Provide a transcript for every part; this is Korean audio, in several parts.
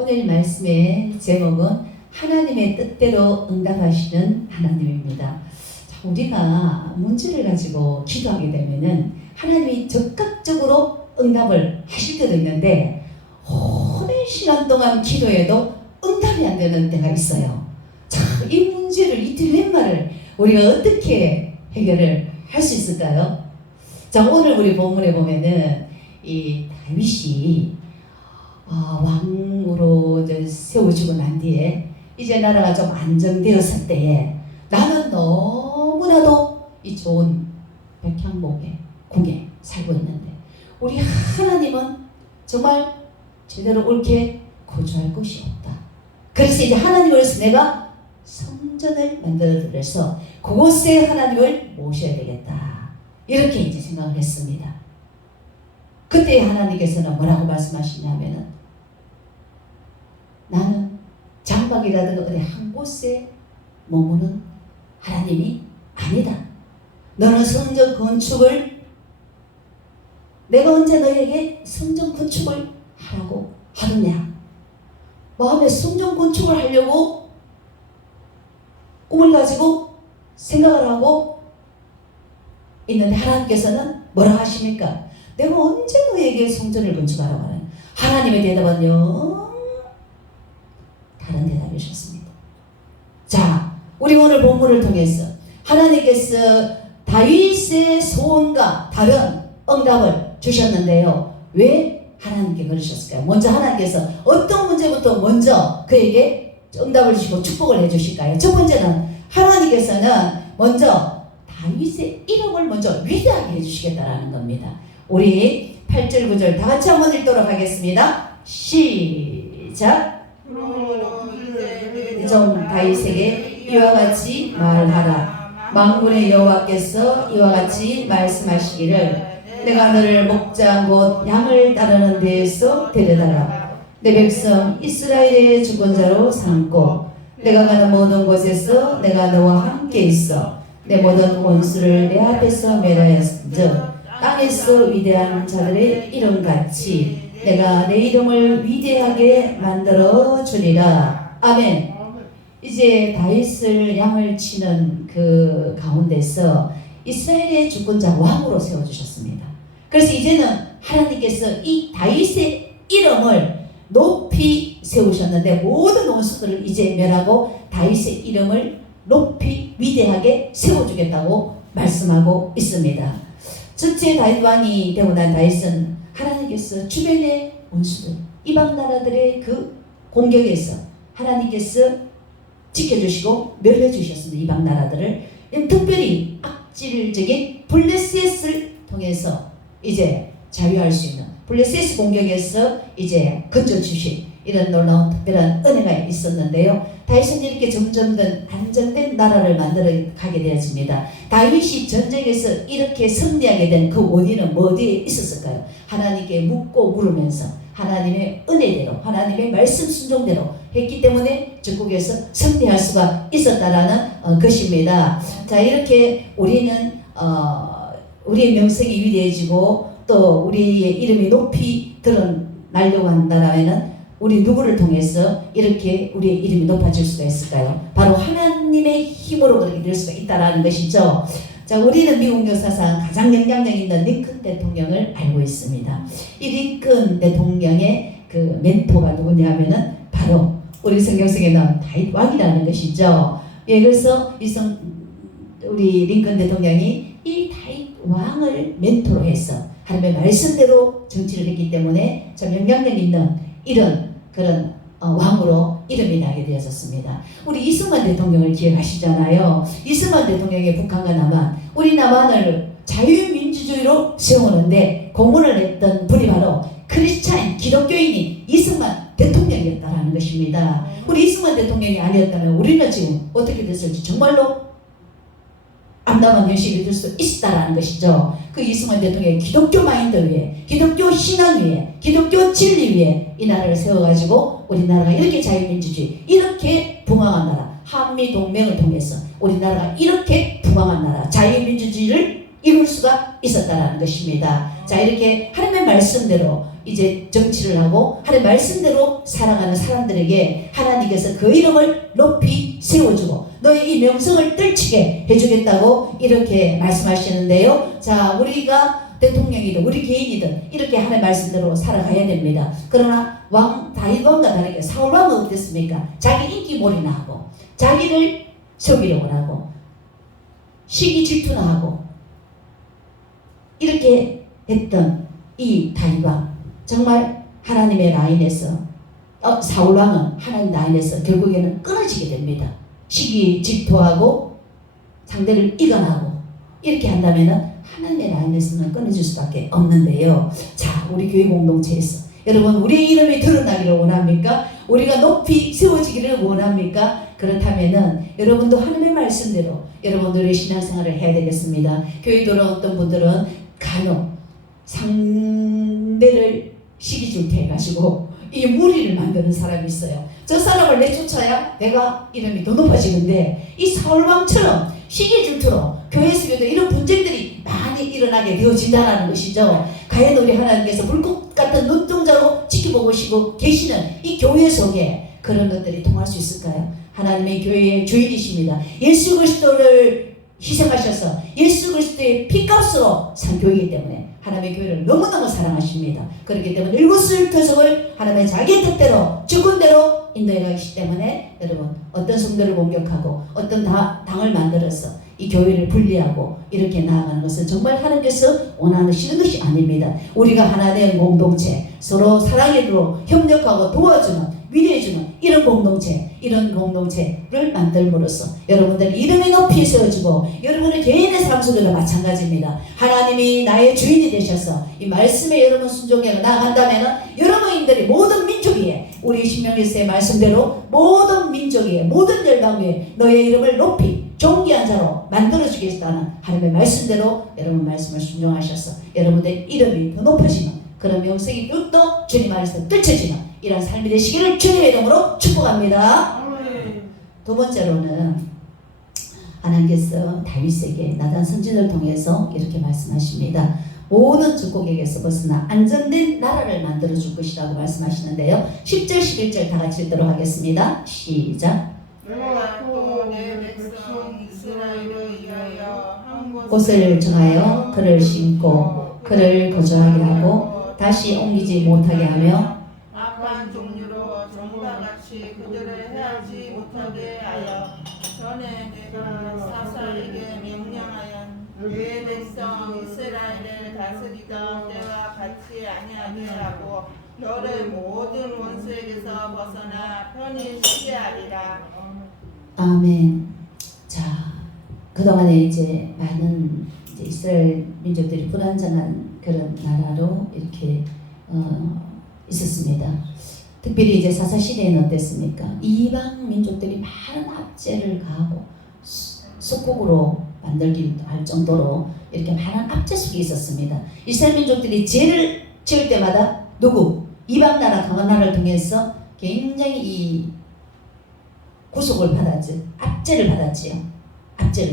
오늘 말씀의 제목은 하나님의 뜻대로 응답하시는 하나님입니다. 자, 우리가 문제를 가지고 기도하게 되면은 하나님이 적극적으로 응답을 하실 때도 있는데 오랜 시간 동안 기도해도 응답이 안 되는 때가 있어요. 자, 이 문제를, 이 딜레마를 우리가 어떻게 해결을 할 수 있을까요? 자, 오늘 우리 본문에 보면은 이 다윗이 왕으로 세워지고 난 뒤에 이제 나라가 좀 안정되었을 때에 나는 너무나도 이 좋은 백향목의 궁에 살고 있는데 우리 하나님은 정말 제대로 옳게 거주할 곳이 없다. 그래서 이제 하나님을 위해서 내가 성전을 만들어서 그곳에 하나님을 모셔야 되겠다. 이렇게 이제 생각을 했습니다. 그때 하나님께서는 뭐라고 말씀하시냐면은 나는 장막이라든가 어디 한 곳에 머무는 하나님이 아니다. 너는 성전 건축을 내가 언제 너에게 성전 건축을 하라고 하느냐. 마음에 성전 건축을 하려고 꿈을 가지고 생각을 하고 있는데 하나님께서는 뭐라 하십니까? 내가 언제 너에게 성전을 건축하라고 하느냐. 하나님의 대답은요 다른 대답이셨습니다. 자, 우리 오늘 본문을 통해서 하나님께서 다윗의 소원과 다른 응답을 주셨는데요. 왜 하나님께 그러셨을까요? 먼저 하나님께서 어떤 문제부터 먼저 그에게 응답을 주시고 축복을 해주실까요? 첫 번째는 하나님께서는 먼저 다윗의 이름을 먼저 위대하게 해주시겠다라는 겁니다. 우리 8절 9절 다 같이 한번 읽도록 하겠습니다. 시작. 좀 다윗에게 이와 같이 말하라. 만군의 여호와께서 이와 같이 말씀하시기를 내가 너를 목자 곧 양을 따르는 데에서 데려다가 내 백성 이스라엘의 주권자로 삼고 내가 가는 모든 곳에서 내가 너와 함께 있어 내 모든 원수를 내 앞에서 멸하였은즉 땅에서 위대한 자들의 이름같이 내가 내 이름을 위대하게 만들어 주리라. 아멘. 이제 다윗을 양을 치는 그 가운데서 이스라엘의 주권자 왕으로 세워주셨습니다. 그래서 이제는 하나님께서 이 다윗의 이름을 높이 세우셨는데 모든 원수들을 이제 멸하고 다윗의 이름을 높이 위대하게 세워주겠다고 말씀하고 있습니다. 첫째 다윗 왕이 되고 난 다윗은 하나님께서 주변의 원수들, 이방 나라들의 그 공격에서 하나님께서 지켜주시고 멸해주셨습니다. 이방 나라들을 특별히 악질적인 블레셋을 통해서 이제 자유할 수 있는 블레셋 공격에서 이제 건져주신 이런 놀라운 특별한 은혜가 있었는데요. 다윗은 이렇게 점점 더 안정된 나라를 만들어 가게 되었습니다. 다윗이 전쟁에서 이렇게 승리하게 된 그 원인은 어디에 있었을까요? 하나님께 묻고 물으면서 하나님의 은혜대로 하나님의 말씀 순종대로 했기 때문에 전국에서 승리할 수가 있었다라는 것입니다. 자, 이렇게 우리는 우리의 명성이 위대해지고 또 우리의 이름이 높이 드러나려고 한다라면 우리 누구를 통해서 이렇게 우리의 이름이 높아질 수가 있을까요? 바로 하나님의 힘으로 그렇게 될 수가 있다라는 것이죠. 자, 우리는 미국 역사상 가장 영향력 있는 링컨 대통령을 알고 있습니다. 이 링컨 대통령의 그 멘토가 누구냐면은 바로 우리 성경속에 나온 다윗 왕이라는 것이죠. 예, 그래서 우리 링컨 대통령이 이 다윗 왕을 멘토로 해서 하나님의 말씀대로 정치를 했기 때문에 참 영향력 있는 이런 그런 왕으로 이름이 나게 되었습니다. 우리 이승만 대통령을 기억하시잖아요. 이승만 대통령의 북한과 남한, 우리 남한을 자유민주주의로 세우는데 공헌을 했던 분이 바로 크리스찬 기독교인이 이승만 대통령이었다라는 것입니다. 우리 이승만 대통령이 아니었다면 우리는 지금 어떻게 됐을지 정말로 암담한 현실이 될 수 있다라는 것이죠. 그 이승만 대통령의 기독교 마인드 위에, 기독교 신앙 위에, 기독교 진리 위에 이 나라를 세워가지고 우리나라가 이렇게 자유민주주의, 이렇게 부강한 나라, 한미동맹을 통해서 우리나라가 이렇게 부강한 나라, 자유민주주의를 이룰 수가 있었다라는 것입니다. 자, 이렇게 하나님의 말씀대로 이제 정치를 하고 하나님 말씀대로 살아가는 사람들에게 하나님께서 그 이름을 높이 세워주고 너의 이 명성을 떨치게 해주겠다고 이렇게 말씀하시는데요. 자, 우리가 대통령이든 우리 개인이든 이렇게 하나님 말씀대로 살아가야 됩니다. 그러나 다윗 왕과 다르게 사울 왕은 어땠습니까? 자기 인기몰이나 하고 자기를 세우려고 하고 시기 질투나 하고 이렇게 했던 이 다윗 왕, 정말 하나님의 라인에서 사울 왕은 하나님 라인에서 결국에는 끊어지게 됩니다. 시기 질투하고 상대를 이간하고 이렇게 한다면은 하나님의 라인에서는 끊어질 수밖에 없는데요. 자, 우리 교회 공동체에서 여러분 우리의 이름이 드러나기를 원합니까? 우리가 높이 세워지기를 원합니까? 그렇다면은 여러분도 하나님의 말씀대로 여러분들의 신앙생활을 해야 되겠습니다. 교회 돌아왔던 분들은 간혹 상대를 시기질투해가지고 이 무리를 만드는 사람이 있어요. 저 사람을 내쫓아야 내가 이름이 더 높아지는데 이 사울왕처럼 시기질투로 교회 속에도 이런 분쟁들이 많이 일어나게 되어진다는 것이죠. 과연 우리 하나님께서 물꽃 같은 눈동자로 지켜보고 계시는 이 교회 속에 그런 것들이 통할 수 있을까요? 하나님의 교회의 주인이십니다. 예수 그리스도를 희생하셔서 예수 그리스도의 피값으로 산 교회이기 때문에 하나님의 교회를 너무너무 사랑하십니다. 그렇기 때문에 일거수일투족을 하나님의 자기 뜻대로 주권대로 인도해 가시기 때문에 여러분 어떤 성도를 공격하고 어떤 당을 만들어서 이 교회를 분리하고 이렇게 나아가는 것은 정말 하나님께서 원하시는 것이 아닙니다. 우리가 하나 된 공동체, 서로 사랑으로 협력하고 도와주는 위로해주는 이런 공동체를 만들므로써 여러분들 이름이 높이 세워지고 여러분의 개인의 삶 속에도 마찬가지입니다. 하나님이 나의 주인이 되셔서 이 말씀에 여러분 순종해 나아간다면 여러분들이 모든 민족 위에 우리 신명기서의 말씀대로 모든 민족 위에 모든 열방 위에 너의 이름을 높이 존귀한 자로 만들어주겠다는 하나님의 말씀대로 여러분 말씀을 순종하셔서 여러분의 이름이 더 높아지는 그런 명색이 또 주님 안에서 떨쳐지는 이런 삶이 되시기를 주님의 이름으로 축복합니다. 두 번째로는 하나님께서 다윗에게 나단 선지자를 통해서 이렇게 말씀하십니다. 모든 주국에게서 벗어나 안전된 나라를 만들어 줄 것이라고 말씀하시는데요. 10절 11절 다 같이 읽도록 하겠습니다. 시작. 내가 또 내 백성 이스라엘을 위하여 한 곳을 정하여 그를 심고 그를 거주하게 하고 다시 옮기지 못하게 하며 악한 종류로 종과같이 그들을 해하지 못하게 하여 전에 내가 사사에게 명령하여 내 백성 이스라엘을 다스리던 때와 같이 아니하게 하고 너를 모든 원수에게서 벗어나 편히 쉬게 하리라. 아멘. 자, 그동안에 이제 많은 이스라엘 민족들이 불안정한 그런 나라로 이렇게 있었습니다. 특별히 이제 사사 시대에는 어땠습니까? 이방 민족들이 많은 압제를 가하고 속국으로 만들기 할 정도로 이렇게 많은 압제 속에 있었습니다. 이스라엘 민족들이 죄를 지을 때마다 이방 나라 강한 나라를 통해서 굉장히 이 구속을 받았지, 압제를 받았지요.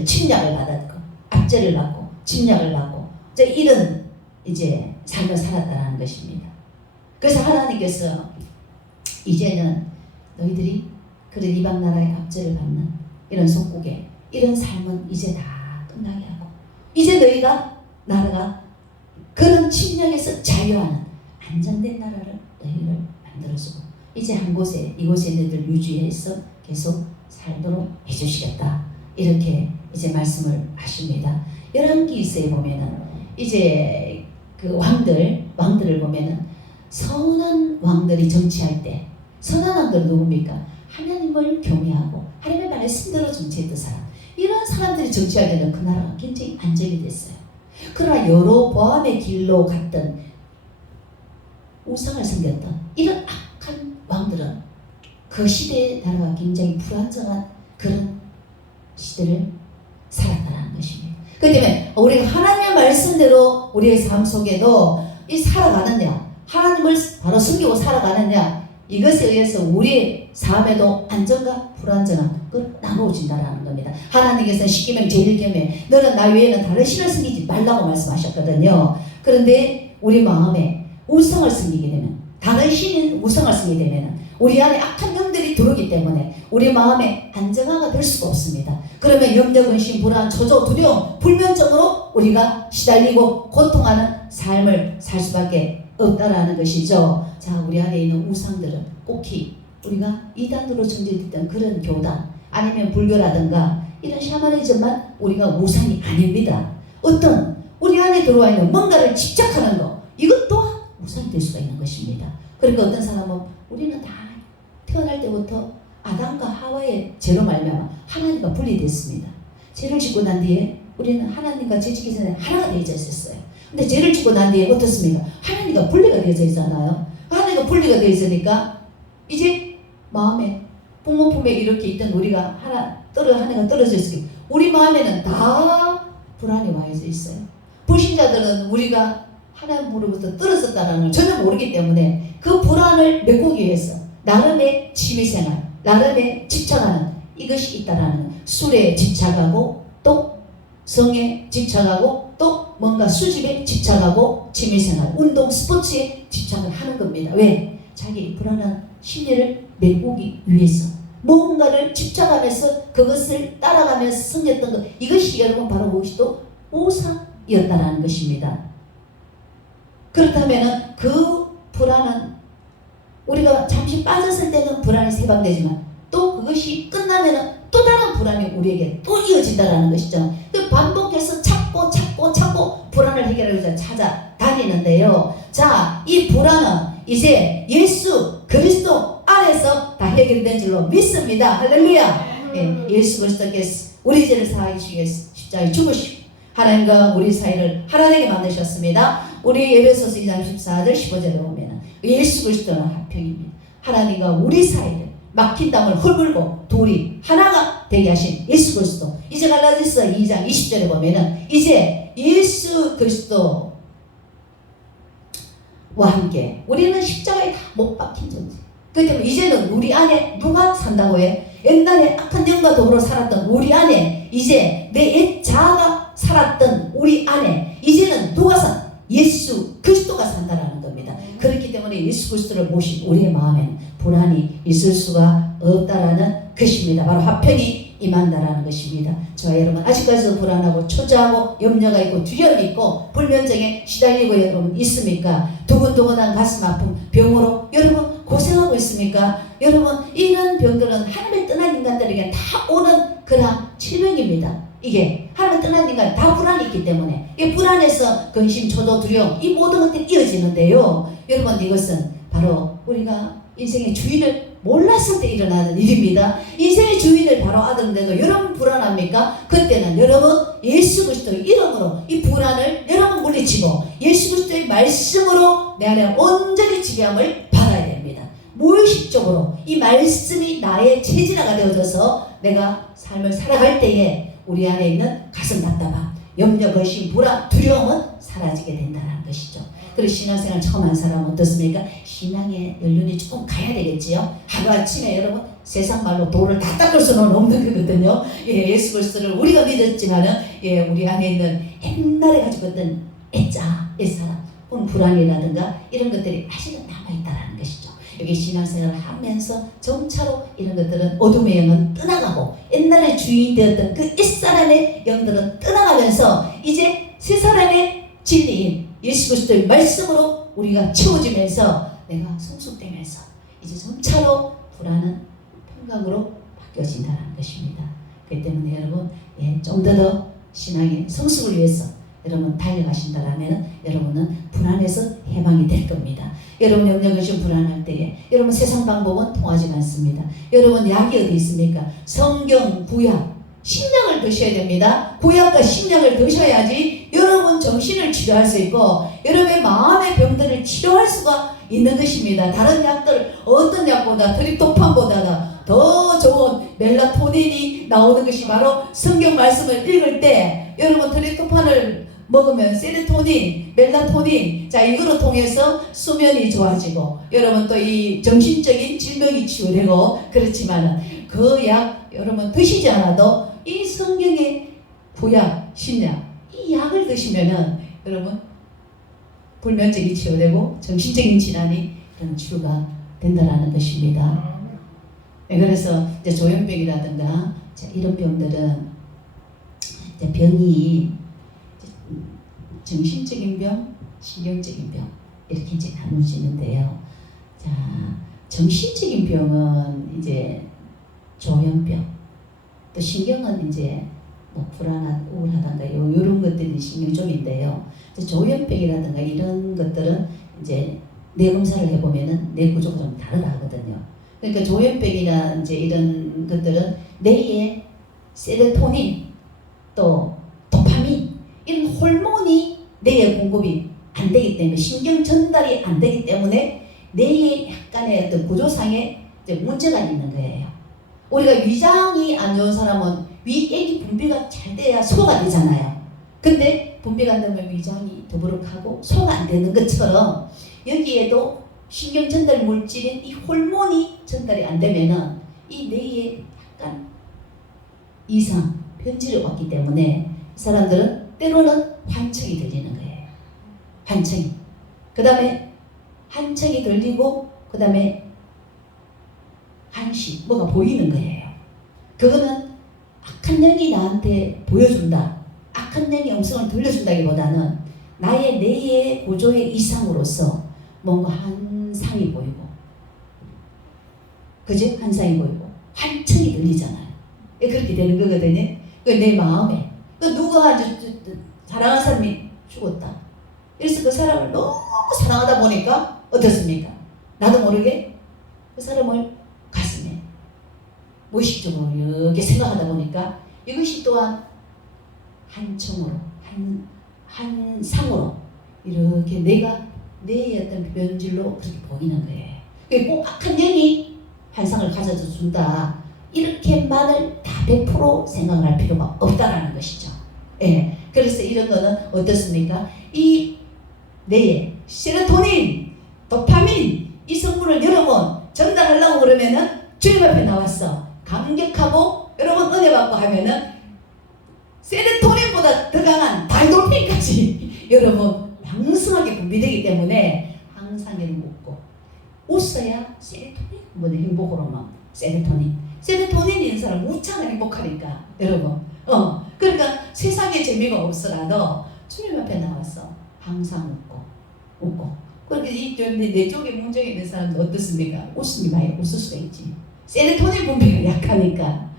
침략을 받았고, 압제를 받고, 침략을 받고, 이런 이제 삶을 살았다는 것입니다. 그래서 하나님께서 이제는 너희들이 그런 이방 나라의 압제를 받는 이런 속국에 이런 삶은 이제 다 끝나게 하고, 이제 나라가 그런 침략에서 자유하는 안정된 나라를 너희를 만들어주고, 이제 이곳에 너희들 유지해서 계속 살도록 해주시겠다. 이렇게 이제 말씀을 하십니다. 열왕기서에 보면은 이제 그 왕들을 보면은 선한 왕들이 정치할 때, 선한 왕들은 누굽니까? 하나님을 경외하고 하나님의 말씀대로 정치했던 사람. 이런 사람들이 정치할 때는 그 나라가 굉장히 안정이 됐어요. 그러나 여로보암의 길로 갔던 우상을 섬겼던 이런 악한 왕들은 그 시대의 나라가 굉장히 불안정한 그런 시대를 살았다는 것입니다. 그렇기 때문에 우리가 하나님의 말씀대로 우리의 삶 속에도 이 살아가느냐, 하나님을 바로 섬기고 살아가느냐, 이것에 의해서 우리의 삶에도 안정과 불안정한 그 나누어진다는 겁니다. 하나님께서 10계명 제1계명 너는 나 외에는 다른 신을 섬기지 말라고 말씀하셨거든요. 그런데 우리 마음에 우상을 섬기게 되면, 다른 신인 우상을 섬기게 되면 우리 안에 악한 영들이 들어오기 때문에 우리 마음에 안정화가 될 수가 없습니다. 그러면 염려, 근심, 불안, 초조, 두려움, 불면증으로 우리가 시달리고 고통하는 삶을 살 수밖에 없다라는 것이죠. 자, 우리 안에 있는 우상들은 꼭히 우리가 이단으로 정제됐던 그런 교단 아니면 불교라든가 이런 샤머니즘만 우리가 우상이 아닙니다. 어떤 우리 안에 들어와 있는 뭔가를 집착하는 것, 이것 또한 우상이 될 수가 있는 것입니다. 그러니까 어떤 사람은 우리는 다 태어날 때부터 아담과 하와의 죄로 말미암아 하나님과 분리됐습니다. 죄를 짓고 난 뒤에 우리는 하나님과 죄 짓기 전에 하나가 되어져 있었어요. 근데 죄를 짓고 난 뒤에 어떻습니까? 하나님과 분리가 되어져 있잖아요. 하나님과 분리가 되어 있으니까 이제 마음에 부모 품에 이렇게 있던 우리가 하나가 떨어져 있어요. 우리 마음에는 다 불안이 와져 있어요. 불신자들은 우리가 하나님으로부터 떨어졌다는 걸 전혀 모르기 때문에 그 불안을 메꾸기 위해서 나름의 취미생활, 나름의 집착하는 이것이 있다라는, 술에 집착하고 또 성에 집착하고 또 뭔가 수집에 집착하고 취미생활, 운동, 스포츠에 집착을 하는 겁니다. 왜? 자기 불안한 심리를 메꾸기 위해서 뭔가를 집착하면서 그것을 따라가면서 성했던 것, 이것이 여러분 바로 무엇이도 우상이었다라는 것입니다. 그렇다면 그 불안은 우리가 잠시 빠졌을 때는 불안이 세방되지만 또 그것이 끝나면 또 다른 불안이 우리에게 또 이어진다는 것이죠. 그 반복해서 찾고 불안을 해결하기 위해서 찾아다니는데요. 자, 이 불안은 이제 예수 그리스도 안에서 다 해결된 줄로 믿습니다. 할렐루야. 예, 예수 그리스도께서 우리 죄를 사하시기 위해서 십자가에 죽으시고 하나님과 우리 사이를 하나 되게 만드셨습니다. 우리 에베소서 2장 14절 15절에 보면 예수 그리스도는 화평입니다. 하나님과 우리 사이를 막힌 담을 헐물고 둘이 하나가 되게 하신 예수 그리스도. 이제 갈라디아서 2장 20절에 보면은 이제 예수 그리스도와 함께 우리는 십자가에 다 못 박힌 존재. 그렇기 때문에 이제는 우리 안에 누가 산다고 해? 옛날에 악한 영과 더불어 살았던 우리 안에 이제 내 옛 자아가 살았던 우리 안에 이제는 누가 산? 예수 그리스도가 산다라는 겁니다. 그렇기 때문에 예수 그리스도를 모신 우리의 마음에는 불안이 있을 수가 없다라는 것입니다. 바로 화평이 임한다라는 것입니다. 저와 여러분 아직까지도 불안하고 초조하고 염려가 있고 두려움이 있고 불면증에 시달리고 여러분 있습니까? 두근두근한 가슴 아픔 병으로 여러분 고생하고 있습니까? 여러분 이런 병들은 하나님을 떠난 인간들에게 다 오는 그런 질병입니다. 이게 하나님을 떠난 인간 다 불안이 있기 때문에 이 불안해서 근심, 초조, 두려움 이 모든 것들이 이어지는데요. 여러분 이것은 바로 우리가 인생의 주인을 몰랐을 때 일어나는 일입니다. 인생의 주인을 바로 알았는데도 여러분 불안합니까? 그때는 여러분 예수 그리스도의 이름으로 이 불안을 여러분 물리치고 예수 그리스도의 말씀으로 내 안에 온전히 지배함을 받아야 됩니다. 무의식적으로 이 말씀이 나의 체질화가 되어져서 내가 삶을 살아갈 때에 우리 안에 있는 가슴 답답함, 염려, 근심, 불안, 두려움은 사라지게 된다는 것이죠. 그리고 신앙생활 처음 한 사람은 어떻습니까? 신앙의 연륜이 조금 가야 되겠지요. 하루아침에 여러분 세상 말로 돌을 다 닦을 수는 없는 거거든요. 예, 예수 그리스도를 우리가 믿었지만은 예, 우리 안에 있는 옛날에 가지고 있던 옛사람, 불안이라든가 이런 것들이 아직은 남아있다는 것이죠. 여기 신앙생활을 하면서 점차로 이런 것들은 어둠의 영은 떠나가고 옛날에 주인이 되었던 그 옛사람의 영들은 떠나가면서 이제 새 사람의 진리인 예수 그리스도의 말씀으로 우리가 채워지면서 내가 성숙되면서 이제 점차로 불안은 평강으로 바뀌어진다는 것입니다. 그렇기 때문에 여러분 좀 더 신앙의 성숙을 위해서 여러분 달려가신다라면 여러분은 불안에서 해방이 될 겁니다. 여러분 염려근심 불안할 때에 여러분 세상 방법은 통하지 않습니다. 여러분 약이 어디 있습니까? 성경, 구약, 신약을 드셔야 됩니다. 구약과 신약을 드셔야지 여러분 정신을 치료할 수 있고 여러분의 마음의 병들을 치료할 수가 있는 것입니다. 다른 약들 어떤 약보다 트립토판보다 더 좋은 멜라토닌이 나오는 것이 바로 성경 말씀을 읽을 때 여러분 트립토판을 먹으면 세로토닌, 멜라토닌 자 이거로 통해서 수면이 좋아지고 여러분 또 이 정신적인 질병이 치유되고 그렇지만은 그 약 여러분 드시지 않아도 이 성경의 구약, 신약 이 약을 드시면은 여러분 불면증이 치유되고 정신적인 질환이 그런 치유가 된다라는 것입니다. 네, 그래서 이제 조현병이라든가 이런 병들은 이제 병이 정신적인 병, 신경적인 병 이렇게 이제 나누어지는데요. 자, 정신적인 병은 이제 조현병, 또 신경은 이제 뭐 불안한, 우울하단가 이런 것들이 신경 쪽인데요. 조현병이라든가 이런 것들은 이제 뇌 검사를 해보면은 뇌 구조가 좀 다르다 하거든요. 그러니까 조현병이나 이제 이런 것들은 뇌에 세로토닌 또 도파민 이런 호르몬이 뇌에 공급이 안 되기 때문에 신경 전달이 안 되기 때문에 뇌에 약간의 어떤 구조상의 이제 문제가 있는 거예요. 우리가 위장이 안 좋은 사람은 위액이 분비가 잘 돼야 소화가 되잖아요. 근데 분비가 안 되면 위장이 더부룩하고 소화가 안 되는 것처럼 여기에도 신경 전달 물질인 이 호르몬이 전달이 안 되면은 이 뇌에 약간 이상, 변질이 왔기 때문에 사람들은 때로는 환청이 들리는 거예요. 환청이. 그 다음에 환청이 들리고 그 다음에 한시, 뭐가 보이는 거예요. 그거는 악한 영이 나한테 보여준다. 악한 영이 음성을 들려준다기보다는 나의 뇌의 구조의 이상으로서 뭔가 환상이 보이고, 그죠? 환상이 보이고 환청이 들리잖아요. 그렇게 되는 거거든요. 내 마음에 누가 사랑하는 사람이 죽었다. 그래서 그 사람을 너무 사랑하다 보니까 어떻습니까? 나도 모르게 그 사람을 가슴에 무의식적으로 이렇게 생각하다 보니까 이것이 또한 한청으로 한상으로 이렇게 내가 내 어떤 변질로 그렇게 보이는 거예요. 꼭 악한 영이 환상을 가져다 준다. 이렇게만을 다 100% 생각을 할 필요가 없다라는 것이죠. 예. 그래서 이런 거는 어떻습니까? 이 뇌에 세로토닌, 도파민 이 성분을 여러분 전달하려고 그러면은 주님 앞에 나왔어. 감격하고 여러분 은혜 받고 하면은 세로토닌보다 더 강한 달돌핀까지 여러분 왕성하게 분비되기 때문에 항상 웃고 웃어야 세로토닌 뭐냐 행복 호르몬 세로토닌 있는 사람 무창을 행복하니까 여러분 그러니까 세상에 재미가 없어라도 주님 앞에 나와서 항상 웃고 그렇게 내 쪽에 문제가 있는 사람은 어떻습니까? 웃음이 많이 웃을 수가 있지. 세로토닌 분비가 약하니까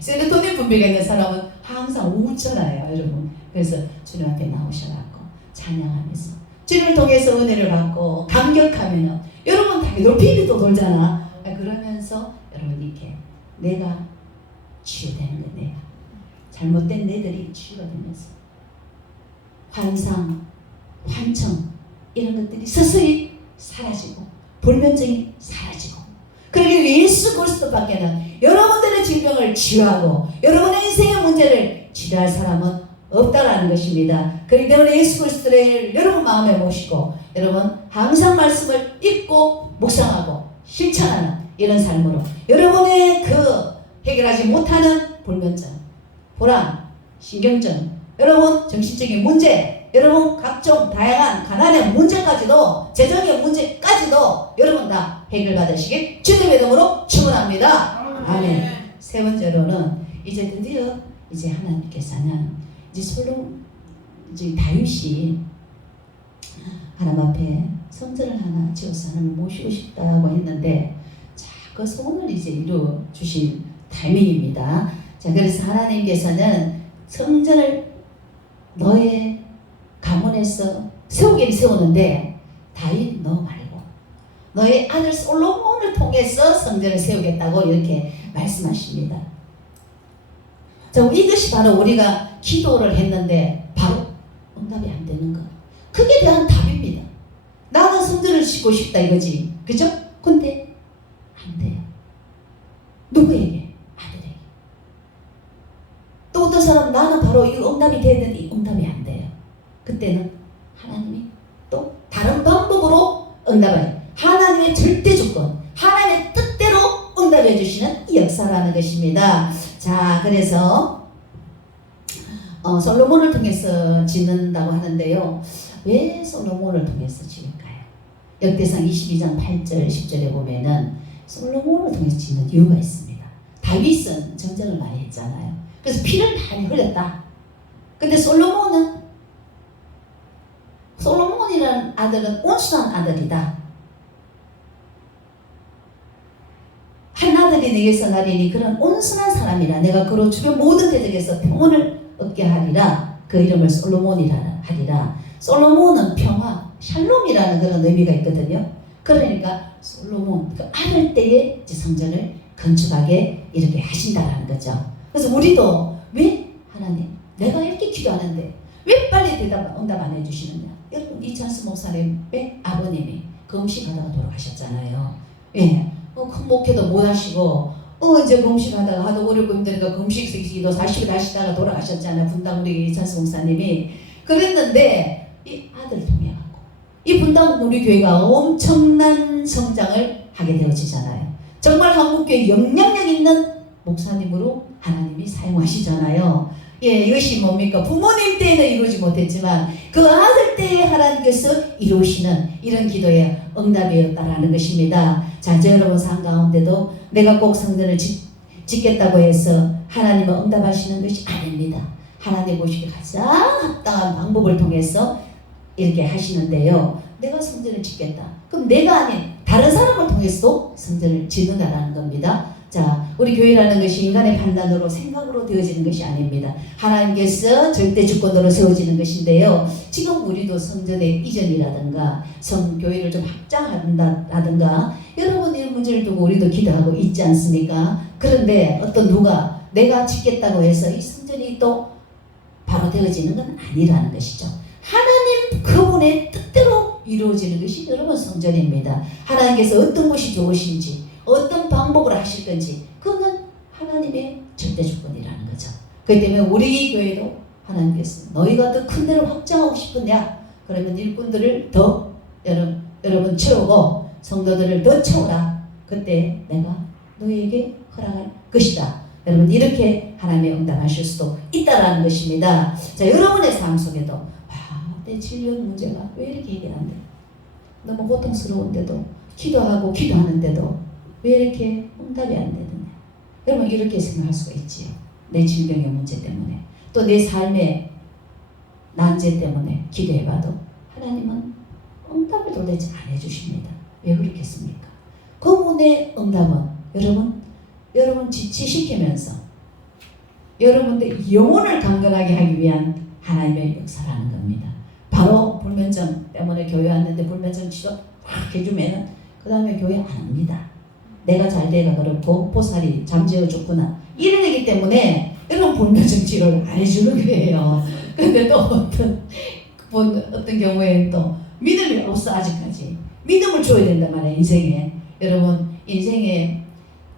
세로토닌 분비가 있는 사람은 항상 웃잖아요 여러분. 그래서 주님 앞에 나오셔갖고 찬양하면서 주님을 통해서 은혜를 받고 감격하면 여러분 다 높이도 돌잖아. 그러면서 여러분 이렇게 내가 치유되는 거예요. 내가 잘못된 내들이 치유가 되면서 환상, 환청 이런 것들이 서서히 사라지고 불면증이 사라지고 그러기 예수 그리스도밖에는 여러분들의 질병을 치유하고 여러분의 인생의 문제를 치료할 사람은 없다라는 것입니다. 그렇기 때문에 예수 그리스도를 여러분 마음에 모시고 여러분 항상 말씀을 읽고 묵상하고 실천하는 이런 삶으로 여러분의 그 해결하지 못하는 불면증, 불안, 신경증, 여러분 정신적인 문제, 여러분 각종 다양한 가난의 문제까지도 재정의 문제까지도 여러분 다 해결받으시길 주님의 이름으로 축원합니다. 아멘. 세 번째로는 이제 드디어 이제 하나님께서는 이제 다윗이 하나님 앞에 성전을 하나 지어서 하나님을 모시고 싶다고 했는데 자, 그 소원을 이제 이루어 주신 타이밍입니다. 자, 그래서 하나님께서는 성전을 너의 가문에서 세우긴 세우는데 다윗 너 말고 너의 아들 솔로몬을 통해서 성전을 세우겠다고 이렇게 말씀하십니다. 자, 이것이 바로 우리가 기도를 했는데 바로 응답이 안 되는 것. 그에 대한 답입니다. 나는 성전을 짓고 싶다 이거지. 그죠? 근데 안 돼요. 누구에게? 아들에게. 또 어떤 사람 나는 바로 이 응답이 되는데 응답이 안 돼요. 그때는 하나님이 또 다른 방법으로 응답을 하나님의 절대 조건, 하나님의 뜻대로 응답해 주시는 이 역사라는 것입니다. 자, 그래서 솔로몬을 통해서 짓는다고 하는데요. 왜 솔로몬을 통해서 지을까요? 역대상 22장 8절 10절에 보면은 솔로몬을 통해서 짓는 이유가 있습니다. 다윗은 전쟁을 많이 했잖아요. 그래서 피를 많이 흘렸다. 근데 솔로몬이라는 아들은 온순한 아들이다. 한 아들이 내게서 나리니 그런 온순한 사람이라 내가 그로 주변 모든 대적에서 평온을 얻게 하리라. 그 이름을 솔로몬이라 하리라. 솔로몬은 평화, 샬롬이라는 그런 의미가 있거든요. 그러니까 솔로몬 그 아들 때에 성전을 건축하게 이렇게 하신다라는 거죠. 그래서 우리도 왜 하나님 내가 이렇게 기도하는데 왜 빨리 응답 안 해주시느냐. 여러분 이찬수 목사님의 아버님이 금식하다가 돌아가셨잖아요. 예. 큰 목회도 못 하시고 이제 금식하다가 하도 어렵고 힘드니까 금식기도 40일 하시다가 돌아가셨잖아요. 분당 우리 이찬수 목사님이. 그랬는데 이 아들 통해갖고 이 분당 우리 교회가 엄청난 성장을 하게 되어지잖아요. 정말 한국교회 영향력 있는 목사님으로 하나님이 사용하시잖아요. 예, 이것이 뭡니까? 부모님 때에는 이루지 못했지만 그 아들 때에 하나님께서 이루시는 이런 기도의 응답이었다라는 것입니다. 자, 이제 여러분 삶 가운데도 내가 꼭 성전을 짓겠다고 해서 하나님은 응답하시는 것이 아닙니다. 하나님 보시기에 가장 합당한 방법을 통해서 이렇게 하시는데요. 내가 성전을 짓겠다. 그럼 내가 아닌 다른 사람을 통해서도 성전을 짓는다라는 겁니다. 자, 우리 교회라는 것이 인간의 판단으로 생각으로 되어지는 것이 아닙니다. 하나님께서 절대 주권으로 세워지는 것인데요. 지금 우리도 성전의 이전이라든가 성교회를 좀 확장한다라든가 여러분 이런 문제를 두고 우리도 기도하고 있지 않습니까? 그런데 어떤 누가 내가 짓겠다고 해서 이 성전이 또 바로 되어지는 건 아니라는 것이죠. 하나님 그분의 뜻대로 이루어지는 것이 여러분 성전입니다. 하나님께서 어떤 것이 좋으신지 어떤 방법으로 하실 건지 그건 하나님의 절대 주권이라는 거죠. 그렇기 때문에 우리 교회도 하나님께서 너희가 더 큰 데를 확장하고 싶으냐 그러면 일꾼들을 더 여러분 채우고 성도들을 더 채우라. 그때 내가 너희에게 허락할 것이다. 여러분 이렇게 하나님의 응답하실 수도 있다라는 것입니다. 자, 여러분의 삶 속에도 내 질병 문제가 왜 이렇게 해결 안 돼? 너무 고통스러운데도 기도하고 기도하는데도 왜 이렇게 응답이 안 되느냐? 여러분 이렇게 생각할 수가 있지요. 내 질병의 문제 때문에 또 내 삶의 난제 때문에 기도해봐도 하나님은 응답을 도대체 안 해주십니다. 왜 그렇겠습니까? 그분의 응답은 여러분 지치시키면서 여러분의 영혼을 강건하게 하기 위한 하나님의 역사라는 겁니다. 바로 불면증 때문에 교회 왔는데 불면증 치료 확 해주면 그 다음에 교회 안 합니다. 내가 잘 돼가 그렇고 보살이 잠재워 줬구나 이러기 때문에 여러분 불면증 치료를 안 해주는 거예요. 근데 또 어떤 경우에 또 믿음이 없어. 아직까지 믿음을 줘야 된단 말이에요. 인생에 여러분 인생에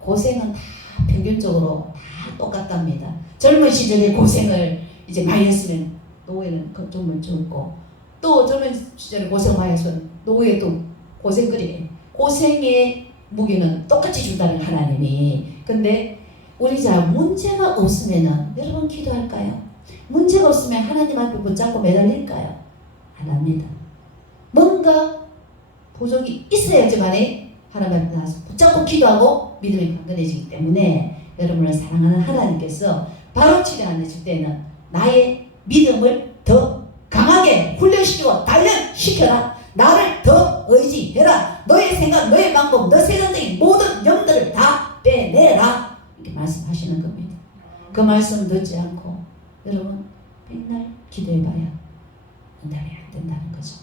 고생은 다 평균적으로 다 똑같답니다. 젊은 시절에 고생을 이제 많이 했으면 노후에는 걱정을 줄고 또 젊은 시절에 고생 많이 했으면 노후에 또 고생거리에 고생의 무게는 똑같이 준다는 하나님이. 근데 우리 자 문제가 없으면은 여러분 기도할까요? 문제가 없으면 하나님 앞에 붙잡고 매달릴까요? 안 합니다. 뭔가 부족이 있어야지만이 하나님 앞에 나와서 붙잡고 기도하고 믿음이 강건해지기 때문에 여러분을 사랑하는 하나님께서 바로 치료 안 해줄 때는 나의 믿음을 더 강하게 훈련시키고 단련시켜라. 나를 더 의지해라. 너의 생각, 너의 방법, 너 세상적인 모든 영들을 다 빼내라. 이렇게 말씀하시는 겁니다. 그 말씀 듣지 않고 여러분 맨날 기도해봐야 응답이 안 된다는 거죠.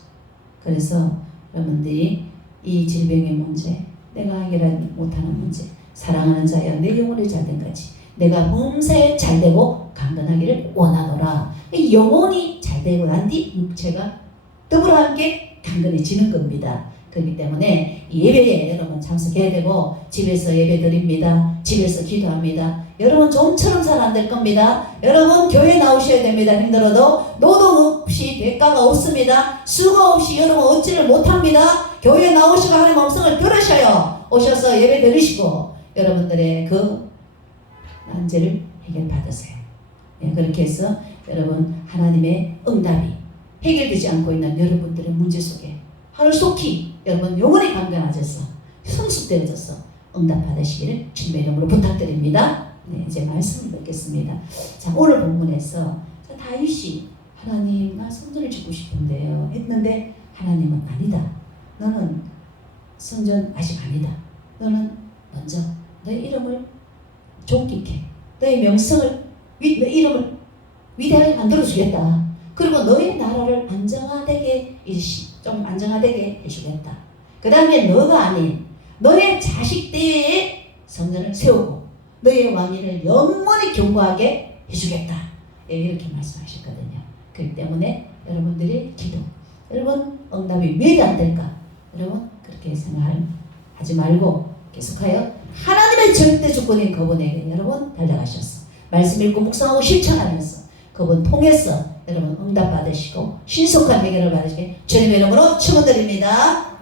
그래서 여러분들이 이 질병의 문제, 내가 해결하지 못하는 문제, 사랑하는 자야 내 영혼이 잘된 거지. 내가 범사에 잘되고 강건하기를 원하노라. 영혼이 잘되고 난 뒤 육체가 더불어 함께 강건해지는 겁니다. 그렇기 때문에 예배에 여러분 참석해야 되고 집에서 예배 드립니다. 집에서 기도합니다. 여러분 좀처럼 잘 안 될 겁니다. 여러분 교회 나오셔야 됩니다. 힘들어도 노동 없이 대가가 없습니다. 수고 없이 여러분 얻지를 못합니다. 교회 나오시고 하나님 음성을 들으셔요. 오셔서 예배 드리시고 여러분들의 그 난제를 해결받으세요. 네, 그렇게 해서 여러분 하나님의 응답이 해결되지 않고 있는 여러분들의 문제 속에 하늘 속히 여러분 영원히 강건해져서 성숙되어져서 응답받으시기를 주님의 이름으로 부탁드립니다. 네, 이제 말씀을 뵙겠습니다. 자, 오늘 본문에서 다윗이 하나님 나 성전을 짓고 싶은데요 했는데 하나님은 아니다. 너는 성전 아직 아니다. 너는 먼저 너의 이름을 존귀케 너의 명성을 너의 이름을 위대하게 만들어주겠다. 그리고 너의 나라를 안정화되게 좀 안정화되게 해주겠다. 그 다음에 너가 아닌 너의 자식 때에 성전을 세우고 너의 왕위를 영원히 견고하게 해주겠다. 이렇게 말씀하셨거든요. 그렇기 때문에 여러분들의 기도, 여러분 응답이 왜 안 될까? 여러분 그렇게 생각하지 말고 계속하여 하나님의 절대 주권인 그분에게 여러분 달려가셔서 말씀 읽고 묵상하고 실천하면서 그분 통해서 여러분 응답 받으시고 신속한 해결을 받으시게 주님의 이름으로 축원드립니다.